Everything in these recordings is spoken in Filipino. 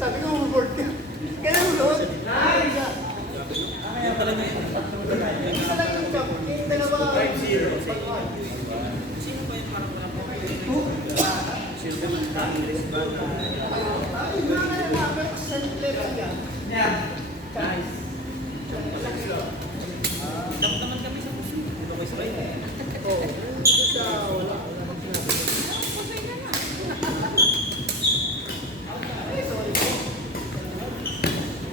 Sabi ko, board ka. Kaya ulod. Nice! Yan talaga yun. Isa lang yung cup. Yung dalawa. 5-0. Sino ba yung parang sino naman English ba? Ay, mga naman. Self-play ka. Yeah. Nice. Dap naman kami sa puso. Ito ko sabay. Oo. Hindi siya wala. Wala kang sinabi. Ay, sorry po.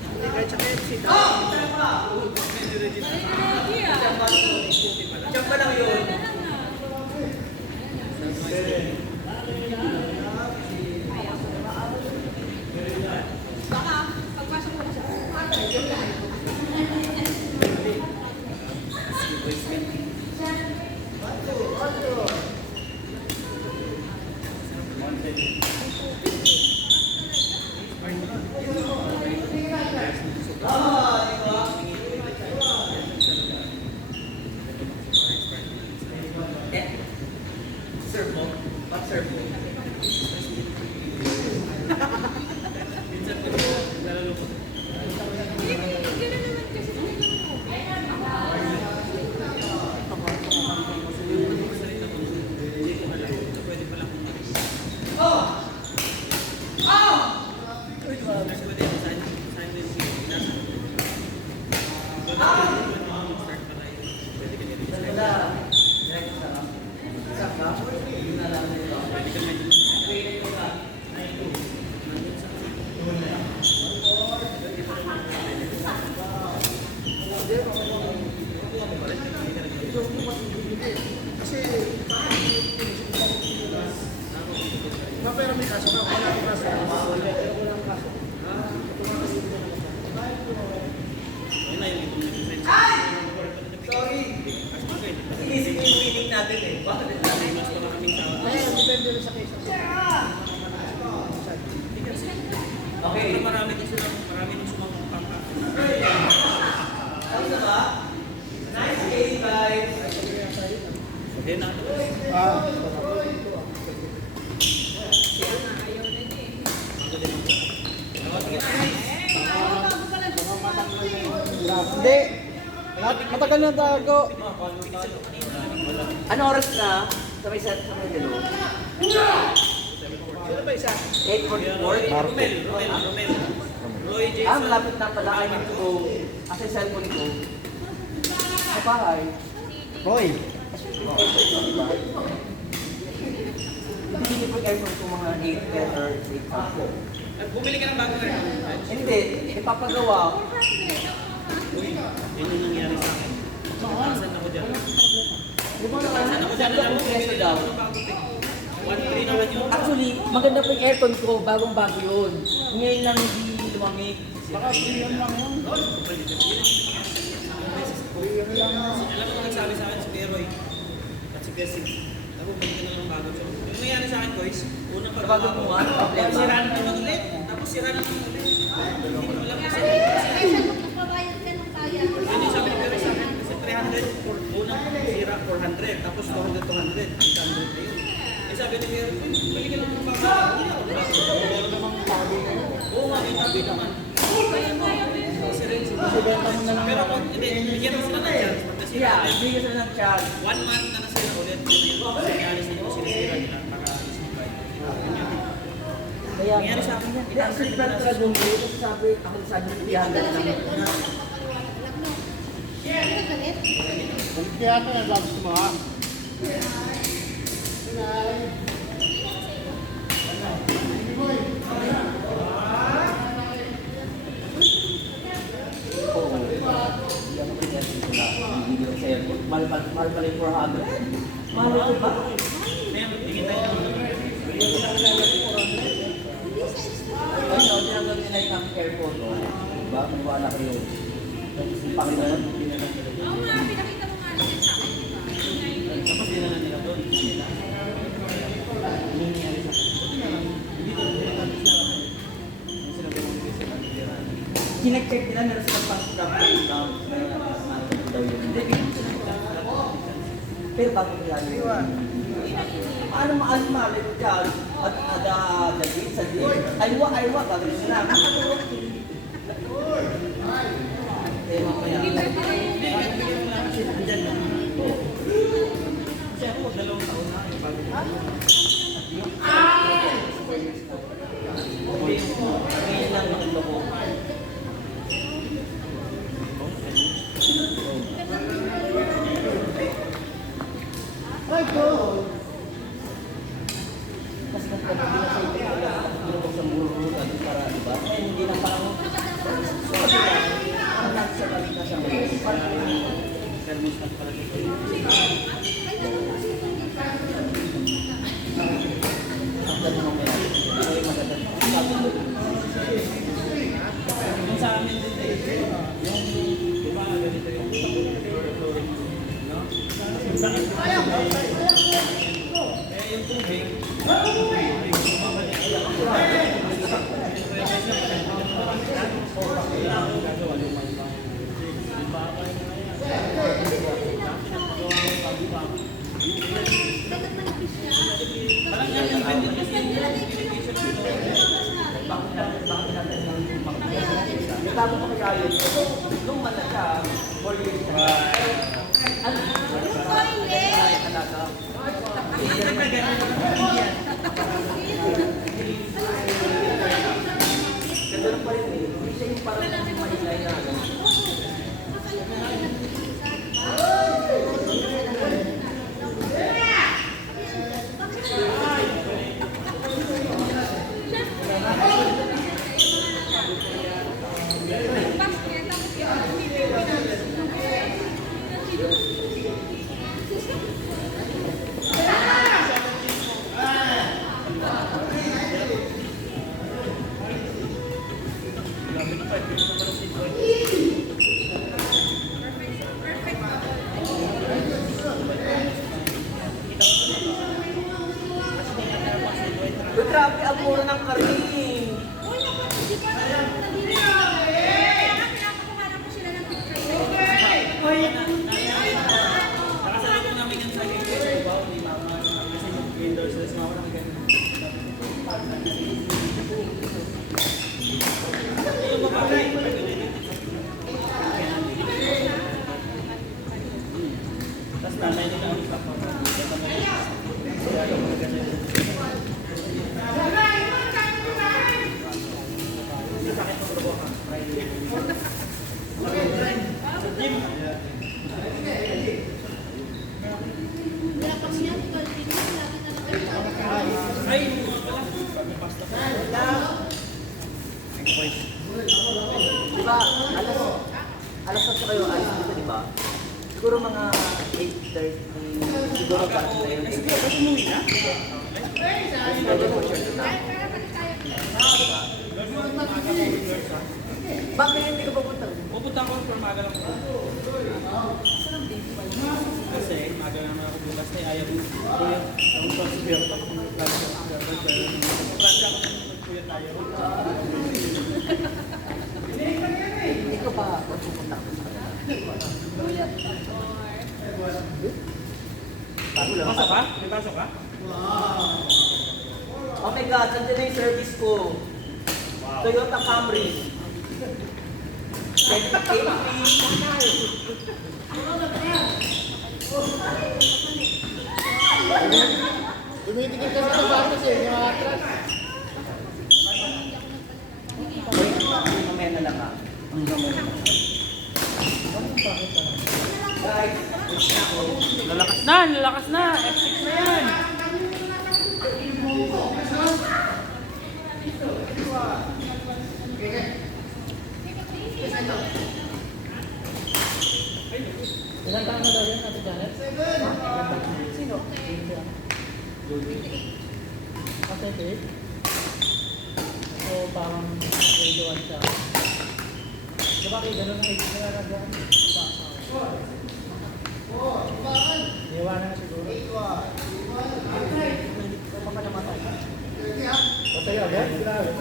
Hindi kahit sa KFC. Diyan pa lang yun. Baka, pagpasok mo sa Serve mo? Ba't serve mo? Minsan ko nalalungkot. gano'n naman kasi sa Pwede pa lang kumaris. Pwede saan din si Nasa. Start pa tayo. Pwede ka din sa pwede ka medyo Kasi, pero may kaso ka. Wala akong kaso. Wala akong kaso. yun na yung itong nag-defense. Sorry! Inisip ko yung meeting natin eh. Bakit natin? Mas baka kaming tawag. Kaya, depende rin sa case. Okay. Pero marami nang sumangkong pangka. Tapos na ba? Nice game, guys! Then na. Hindi. Matagal na tago. Ano oras na? Sa may dalo? Sino ba isa? 8:44? Romel. Roy Jason. Malapit na pala. I need to go. Asa yung cellphone ko? Sa bahay. Hoy. Hindi ko iPhone ko mga 8, 10 or 8. Bumili ka ng bagong aircon. Hindi. Ipapagawa. Uy, yun yung nangyari sa akin. Saan ako dyan? Di ba Saan ako dyan? Alam mo, preso daw? 1.3 naman yun. Actually, maganda po yung aircon ko. Bagong-bago yun. Ngayon lang hindi lumamig. Baka yun lang yun. Alam mo nagsabi sa akin si Peroy at si Persig. Ako, bumili ka na ng bago. Yung nangyari sa akin, boys, unang Bago pagbago mo ko, nga, problema. sira naman ulit. Tapos sira naman ulit. Hindi ko alam kasi. Kaya magpapabayad ka ng kaya. Yun yung sabi ni Peroy sa akin. Kasi 300, unang sira 400. Tapos 200, 800 na yun. Eh sabi ni Peroy, bumili ka na ng bago. Bumili ako ng bago. Meron namang tabi na yun. Oo nga, may tabi naman. Kaya mo yun. Kasi rin, Kasi benta mo na lang. pero kung hindi, bigyan mo sila ng chance. Pag nasira Yeah, ulit, bigyan sila ng chance. 1 month na nasira ulit, yun yung nangyari sa inyo, sinisira nila para isipay. Kaya, Nangyari sa akin yan. Hindi, ang sipran talaga bumili. Kasi sabi, ako sabi ng tiyaga Dala sila lang. doon. Alam mo. Hindi ka galit? Kaya ito yung sabi ko mga. Oo. Hindi ako bigyan sila. Bibili ko sa'yo. Mahal pala yung 400. Mahal ito ba? Ngayon, tingin tayo ng Ayun, tinanggal nila yung aming aircon. Diba? Maniwala kayo. Panginoon, hindi na lang nila. Oo nga, pinakita mo nga rin sa akin. tapos dinala nila doon. Ano nangyari sa akin? Hindi doon, dinala sa akin. Yung sinabi mo hindi sila nila. Kinek-check nila, meron silang pang-scrub down. Daw yun. Hindi, pero bago nila yun. Paano maalimalin ko dyan? At dagit sa di. Aywa, gagawin sila. Nakatulog. Eh, mamaya. Hindi, bigyan mo lang siya dyan lang. Kasi ako, 2 taon na. Yung bago ko. Ngayon lang ang ito ko. Kasi nagpapagin na sa ito, pinapag sa muro-murutan para, diba? Eh, hindi na parang, kasi parang nasa balik na siya ngayon. Parang, Thermostat pala dito. ang ganda mamaya. Ay, maganda. Yung sa amin din eh, yung, di ba, ganito yung flooring, no? Yung sa akin, eh, yung tubig, ay, bumabalik lang ako. Parang yan yung vendor kasi yung irrigation ng flooring. Bakit natin yung mga yung bago ko kaya yun, nung man na siya, 4 years na siya. Ano? Ay, alaga. Ganda lang pa rin eh. Hindi siya yung parang mahilay na ano. Uy, grabe ang mura ng karing. Nakasabi ko namin yan sa ibaw ni Mama. Kasi yung vendor sila si Mama nakagano. Yung babae, tapos nanay nila ang isa pa. Kaya yung mga ganyan. Sakit ng trabaho ka. Sa gym. Ay, yung mga pala. Pagpapasta pa. Diba, alas 8 kayo alis dito, diba? Siguro mga 8:30, siguro para sila yung Sige, ba't umuwi na? Bakit hindi ka pupunta? Pupunta ako for maga lang ako. Kasi maga naman ako bukas na ayaw mo. Kuya, ang conspire ako kung nagplano ako. Nagplano ako kung kuya tayo. Hindi ka ba pupunta ako sa kanila? Bago lang. Pasok ka? May pasok ka? Oh my God, nandiyan na yung service ko. Toyota Camry. Tumitigil kasi sa batas eh, yung mga atras. Mamaya na lang ha. Mamaya na lang. Guys, Lalakas na! F6 na yan! Ilan taon na daw yan, Ate Janet? sino? Ate Kate? So parang grade 1 siya. Diba kayo ganun ang age nila na dyan? Iwanan na siguro. Ito pa namatay. Patay agad? Grabe.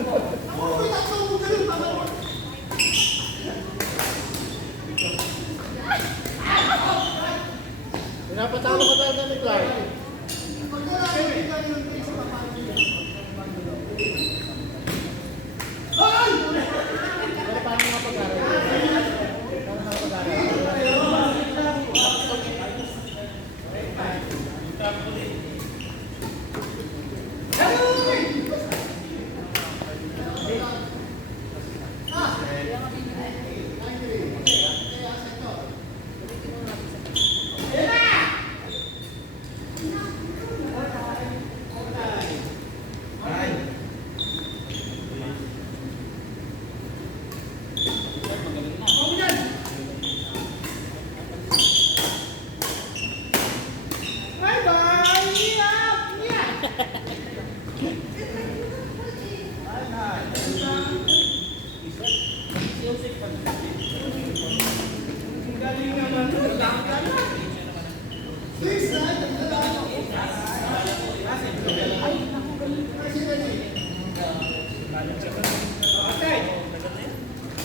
Pinapatalo ka talaga ni Clark.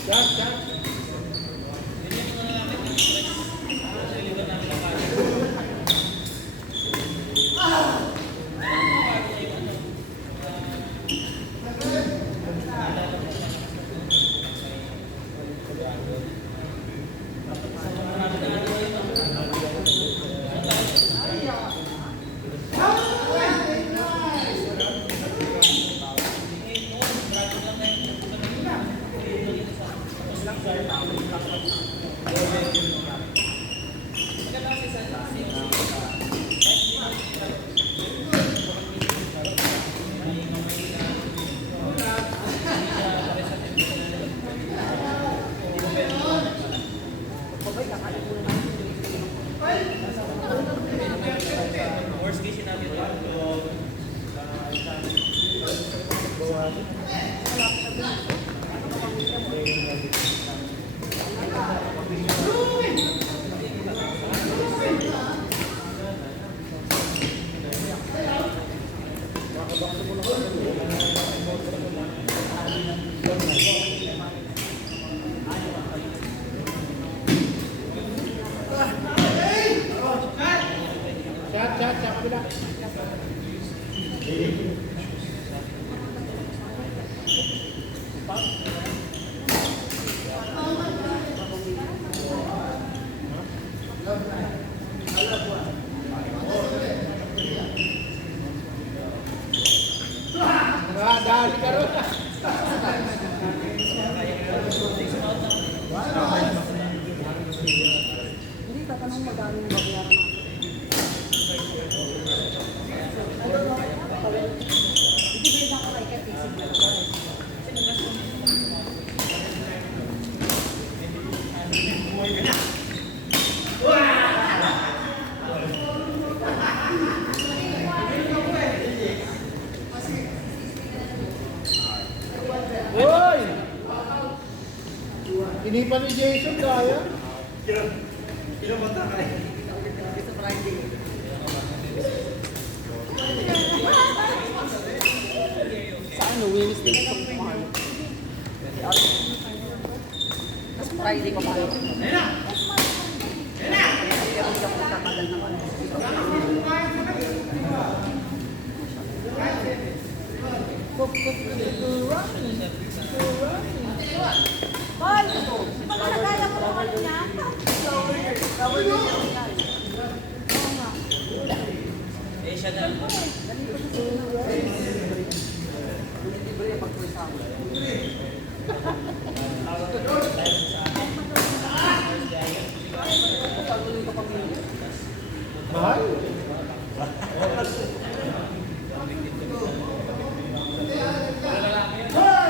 Chat, chat. Yun yung mga namin, yung stress. Siligan namin ang kaya. Worst case natin ito. Chat, chat, sa kabila. Dali ka rin. Hindi ka tanong magkano yung babayaran natin. Hindi ba yung kay Kati siguro? Hoy! Inipan ni Jason kaya? Pinabata ka eh. Sa ano, Wednesday ko mahal. Tapos Friday ko mahal. Hoy! Pag nagaya mo naman niya, Eh, siya na. Mahal? Wala lang yun.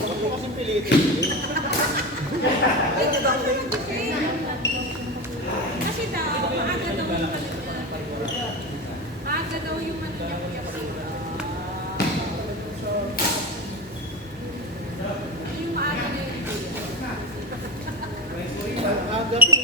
Huwag mo kasing pilitin. Dito daw siya mag-train. Kasi daw, maaga daw yung maaga daw yung manyak-yak. Yung maaga na yun. Aga po.